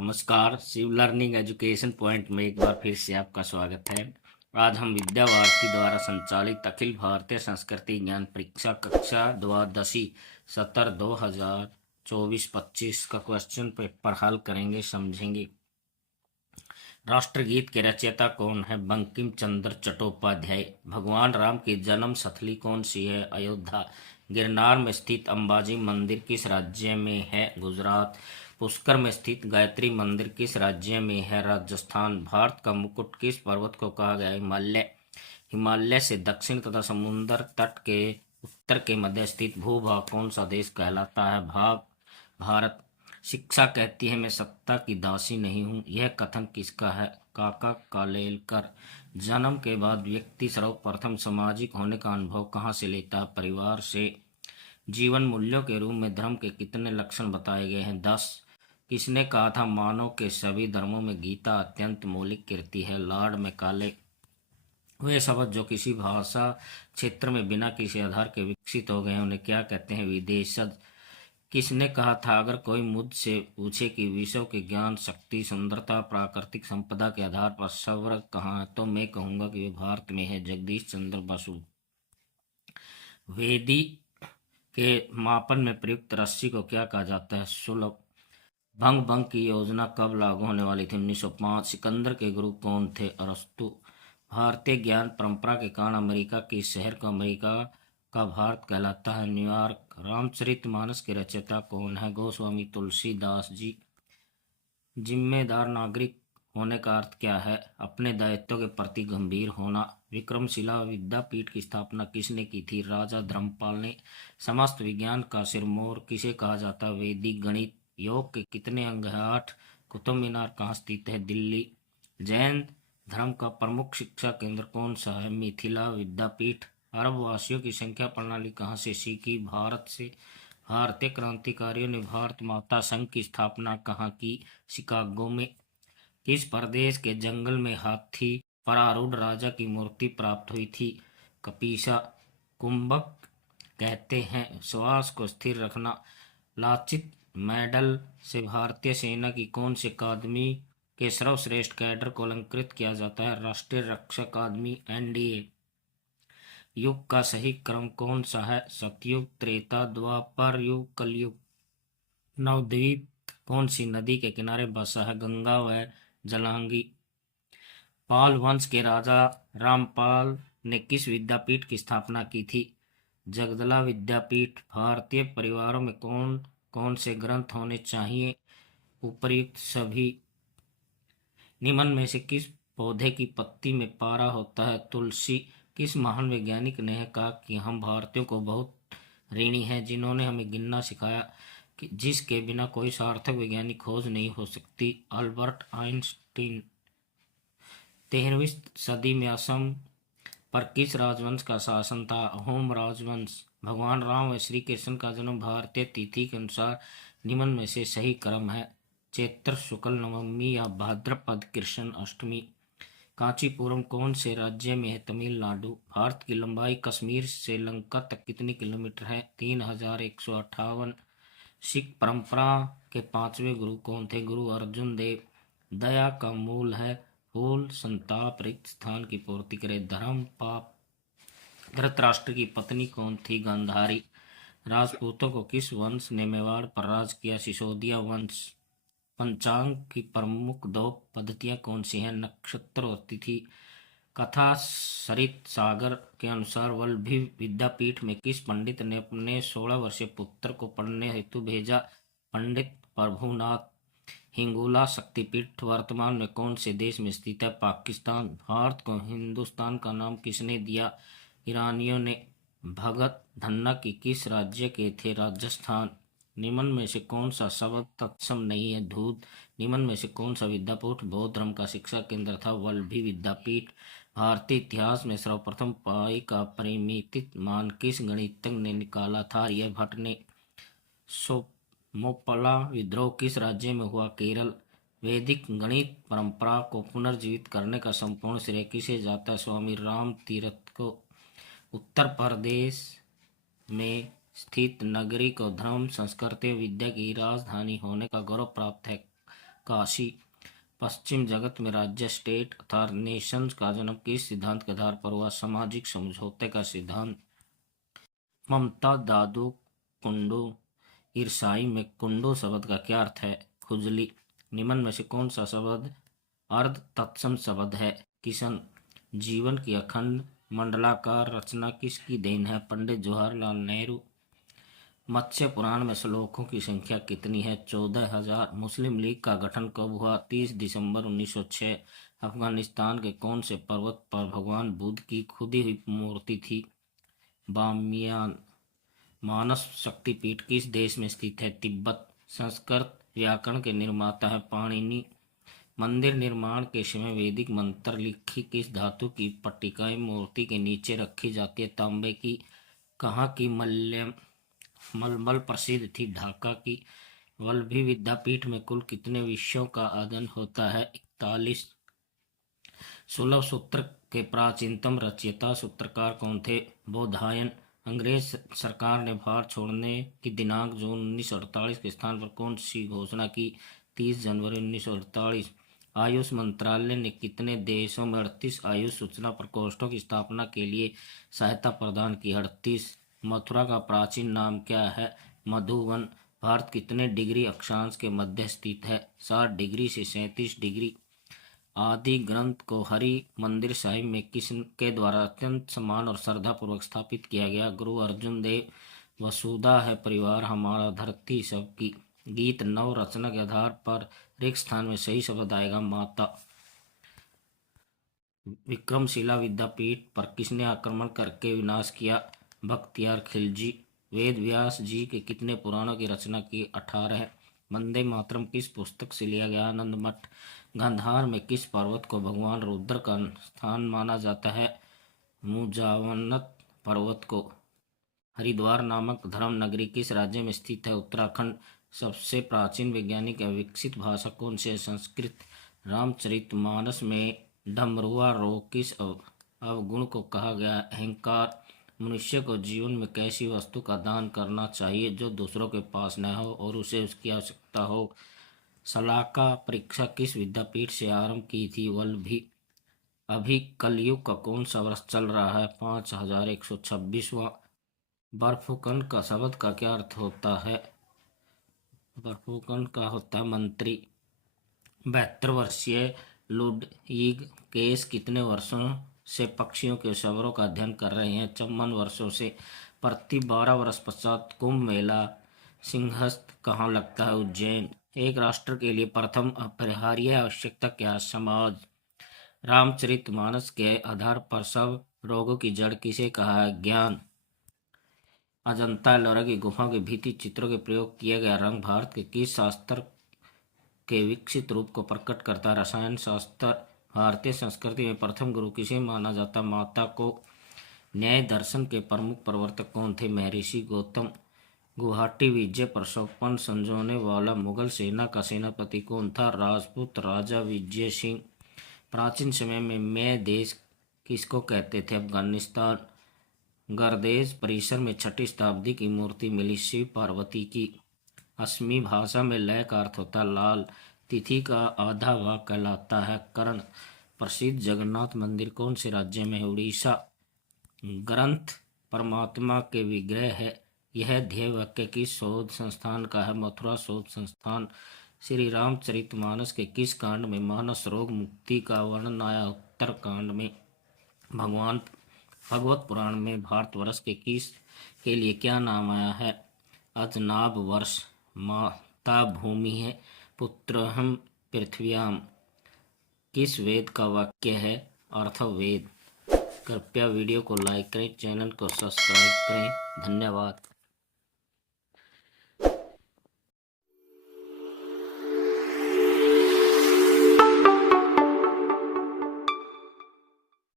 नमस्कार। Shiv learning education point में एक बार फिर से आपका स्वागत है। आज हम विद्या भारती द्वारा संचालित अखिल भारतीय संस्कृति ज्ञान परीक्षा कक्षा द्वादशी सत्र 2024-25 का क्वेश्चन पेपर हल करेंगे, समझेंगे। राष्ट्रगीत के रचयिता कौन है? बंकिम चंद्र चट्टोपाध्याय। भगवान राम की जन्म स्थली कौन सी है? अयोध्या। गिरनार में स्थित अंबाजी मंदिर किस राज्य में है? गुजरात। पुष्कर में स्थित गायत्री मंदिर किस राज्य में है? राजस्थान। भारत का मुकुट किस पर्वत को कहा गया? हिमालय। हिमालय से दक्षिण तथा समुद्र तट के उत्तर के मध्य स्थित भूभाग कौन सा देश कहलाता है? भारत। शिक्षा कहती है मैं सत्ता की दासी नहीं हूँ, यह कथन किसका है? काका कालेलकर। जन्म के बाद व्यक्ति सर्वप्रथम सामाजिक होने का अनुभव कहाँ से लेता है? परिवार से। जीवन मूल्यों के रूप में धर्म के कितने लक्षण बताए गए हैं? 10। किसने कहा था मानव के सभी धर्मों में गीता अत्यंत मौलिक कृति है? Lord Macaulay. वे शब्द जो किसी भाषा क्षेत्र में बिना किसी आधार के विकसित हो गए हैं उन्हें क्या कहते हैं? विदेशज। किसने कहा था अगर कोई मुझसे पूछे कि विश्व के ज्ञान, शक्ति, सुंदरता, प्राकृतिक संपदा के आधार पर स्वर्ग कहाँ है, तो मैं कहूंगा कि वे भारत में है। जगदीश चंद्र बसु। वेदी के मापन में प्रयुक्त रस्सी को क्या कहा जाता है? सुलभ। भंग भंग की योजना कब लागू होने वाली थी? 1905। सिकंदर के गुरु कौन थे? अरस्तु। भारतीय ज्ञान परंपरा के कारण अमेरिका के शहर को अमेरिका का भारत कहलाता है। न्यूयॉर्क। रामचरितमानस के रचयिता कौन है? गोस्वामी तुलसीदास जी। जिम्मेदार नागरिक होने का अर्थ क्या है? अपने दायित्व के प्रति गंभीर होना। विक्रमशिला विद्यापीठ की स्थापना किसने की थी? राजा धर्मपाल ने। समस्त विज्ञान का सिरमौर किसे कहा जाता है? वैदिक गणित। योग के कितने अंग हैं? 8। कुतुब मीनार कहाँ स्थित है? दिल्ली। जैन धर्म का प्रमुख शिक्षा केंद्र कौन सा है? मिथिला विद्यापीठ। अरब वासियों की संख्या प्रणाली कहाँ से सीखी? भारत से। भारतीय क्रांतिकारियों ने भारत माता संघ की स्थापना कहाँ की? शिकागो में। किस प्रदेश के जंगल में हाथी पर आरूढ़ राजा की मूर्ति प्राप्त हुई थी? कपीसा। कुंभक कहते हैं श्वास को स्थिर रखना। लाचित मेडल से भारतीय सेना की कौन सी अकादमी के सर्वश्रेष्ठ कैडर को अलंकृत किया जाता है? राष्ट्रीय रक्षा अकादमी, एनडीए। युग का सही क्रम कौन सा है? सतयुग, त्रेता, द्वापर युग, कलयुग। नवद्वीप कौन सी नदी के किनारे बसा है? गंगा व जलांगी। पाल वंश के राजा रामपाल ने किस विद्यापीठ की स्थापना की थी? जगदला विद्यापीठ। भारतीय परिवारों में कौन कौन से ग्रंथ होने चाहिए? उपर्युक्त सभी। निम्न में से किस पौधे की पत्ती में पारा होता है? तुलसी। किस महान वैज्ञानिक ने कहा कि हम भारतीयों को बहुत ऋणी हैं जिन्होंने हमें गिनना सिखाया, कि जिसके बिना कोई सार्थक वैज्ञानिक खोज नहीं हो सकती? Albert Einstein. 13वीं सदी में असम पर किस राजवंश का शासन था? अहोम राजवंश। भगवान राम व श्री कृष्ण का जन्म भारतीय तिथि के अनुसार निम्न में से सही क्रम है? चैत्र शुक्ल नवमी या भाद्रपद कृष्ण अष्टमी। कांचीपुरम कौन से राज्य में है? तमिलनाडु। भारत की लंबाई कश्मीर से लंका तक कितनी किलोमीटर है? 3158। सिख परंपरा के 5वें गुरु कौन थे? गुरु अर्जुन देव। दया का मूल है फूल, संताप रिक्त स्थान की पूर्ति करे। धर्म पाप। धृतराष्ट्र की पत्नी कौन थी? गांधारी। राजपूतों को किस वंश ने मेवाड़ पर राज किया? सिसोदिया वंश। पंचांग की प्रमुख 2 पद्धतियां कौन सी हैं? नक्षत्र और तिथि। कथा सरित सागर के अनुसार वल्लभी विद्यापीठ में किस पंडित ने अपने 16 वर्षीय पुत्र को पढ़ने हेतु भेजा? पंडित प्रभुनाथ। हिंगोला शक्तिपीठ वर्तमान में कौन से देश में स्थित है? पाकिस्तान। भारत को हिंदुस्तान का नाम किसने दिया? ईरानियों ने। भगत धन्ना की किस राज्य के थे? राजस्थान। निम्न में से कौन सा शब्द तत्सम नहीं है? दूध। निम्न में से कौन सा विद्यापीठ बौद्ध धर्म का शिक्षा केंद्र था? वल्लभी विद्यापीठ। भारतीय इतिहास में सर्वप्रथम पाई का परिमित मान किस गणितज्ञ ने निकाला था? आर्यभट्ट ने। सोमोपला विद्रोह किस राज्य में हुआ? केरल। वैदिक गणित परंपरा को पुनर्जीवित करने का संपूर्ण श्रेय किसे जाता है? स्वामी राम तीर्थ को। उत्तर प्रदेश में स्थित नगरी को धर्म, संस्कृति और विद्या की राजधानी होने का गौरव प्राप्त है। काशी। पश्चिम जगत में राज्य स्टेट तथा नेशन का जन्म किस सिद्धांत के आधार पर हुआ? सामाजिक समझौते का सिद्धांत। ममता दादू कुंडू। ईर्षाई में कुंडू शब्द का क्या अर्थ है? खुजली। निम्न में से कौन सा शब्द अर्ध तत्सम शब्द है? किशन। जीवन की अखंड मंडलाकार रचना किसकी देन है? पंडित जवाहरलाल नेहरू। मत्स्य पुराण में श्लोकों की संख्या कितनी है? 14,000। मुस्लिम लीग का गठन कब हुआ? 30 दिसंबर 1906। अफगानिस्तान के कौन से पर्वत पर भगवान बुद्ध की खुदी हुई मूर्ति थी? बामियान। मानस शक्तिपीठ किस देश में स्थित है? तिब्बत। संस्कृत व्याकरण के निर्माता है पाणिनि। मंदिर निर्माण के समय वैदिक मंत्र लिखी किस धातु की पट्टिकाएं मूर्ति के नीचे रखी जाती है? तांबे की। कहाँ की मलमल प्रसिद्ध थी? ढाका की। वल्लभी विद्यापीठ में कुल कितने विषयों का अध्ययन होता है? 41। सुलभ सूत्र के प्राचीनतम रचयिता सूत्रकार कौन थे? बोधायन। अंग्रेज सरकार ने भारत छोड़ने की दिनांक जून 1948 के स्थान पर कौन सी घोषणा की? 30 जनवरी 1948। आयुष मंत्रालय ने कितने देशों में 38 आयुष सूचना प्रकोष्ठों की स्थापना के लिए सहायता प्रदान की? 38। मथुरा का प्राचीन नाम क्या है? मधुवन। भारत कितने डिग्री अक्षांश के मध्य स्थित है? 60 डिग्री से 37 डिग्री। आदि ग्रंथ को हरि मंदिर साहिब में किसके द्वारा अत्यंत सम्मान और श्रद्धापूर्वक स्थापित किया गया? गुरु अर्जुन देव। वसुधा है परिवार हमारा धरती सबकी। गीत नव रचना के आधार पर रिक्त स्थान में सही शब्द आएगा? माता। विक्रमशिला विद्यापीठ पर किसने आक्रमण करके विनाश किया? बख्तियार खिलजी। वेद व्यास जी के कितने पुराणों की रचना की? 18। वंदे मातरम किस पुस्तक से लिया गया? आनंद मठ। गांधार में किस पर्वत को भगवान रुद्र का स्थान माना जाता है? मुजावनत पर्वत को। हरिद्वार नामक धर्म नगरी किस राज्य में स्थित है? उत्तराखंड। सबसे प्राचीन वैज्ञानिक विकसित भाषा कौन सी है? संस्कृत। रामचरितमानस में डमरुआ रोग किस अवगुण को कहा गया? अहंकार। मनुष्य को जीवन में कैसी वस्तु का दान करना चाहिए जो दूसरों के पास न हो और उसे उसकी आवश्यकता हो? शलाका परीक्षा किस विद्यापीठ से आरंभ की थी? वल्लभी। अभी कलयुग का कौन सा वर्ष चल रहा है? 5126वां। बर्फुकन का शब्द का क्या अर्थ होता है? बर्फुकन का होता है मंत्री। 72 वर्षीय लुडविग केस कितने वर्षों से पक्षियों के शवरों का अध्ययन कर रहे हैं? 54 वर्षों से। प्रति 12 वर्ष पश्चात कुंभ मेला सिंहस्थ कहाँ लगता है? उज्जैन। एक राष्ट्र के लिए प्रथम अपरिहार्य आवश्यकता क्या? समाज। रामचरितमानस के आधार पर सब रोगों की जड़ किसे कहा है? ज्ञान। अजंता एलोरा की गुफा के भित्ति चित्रों के प्रयोग किया गया रंग भारत के किस शास्त्र के विकसित रूप को प्रकट करता? रसायन शास्त्र। भारतीय संस्कृति में प्रथम गुरु किसे माना जाता? माता को। न्याय दर्शन के प्रमुख प्रवर्तक कौन थे? महर्षि गौतम। गुवाहाटी विजय पर सौंपन संजोने वाला मुगल सेना का सेनापति कौन था? राजपूत राजा विजय सिंह। प्राचीन समय में मैं देश किसको कहते थे? अफगानिस्तान। गर्देश परिसर में 6ठी शताब्दी की मूर्ति मिली शिव पार्वती की। असमी भाषा में लय का अर्थ होता है लाल। तिथि का आधा भाग कहलाता है कर्ण। प्रसिद्ध जगन्नाथ मंदिर कौन से राज्य में है? उड़ीसा। ग्रंथ परमात्मा के विग्रह है यह ध्येय वाक्य किस शोध संस्थान का है? मथुरा शोध संस्थान। श्री रामचरितमानस के किस कांड में मानस रोग मुक्ति का वर्णन आया? उत्तर कांड में। भगवत पुराण में भारतवर्ष के लिए क्या नाम आया है? अजनाब वर्ष। माता भूमि है, पुत्रहम पृथ्व्याम। किस वेद का वाक्य है? अर्थवेद। कृपया वीडियो को लाइक करें, चैनल को सब्सक्राइब करें। धन्यवाद।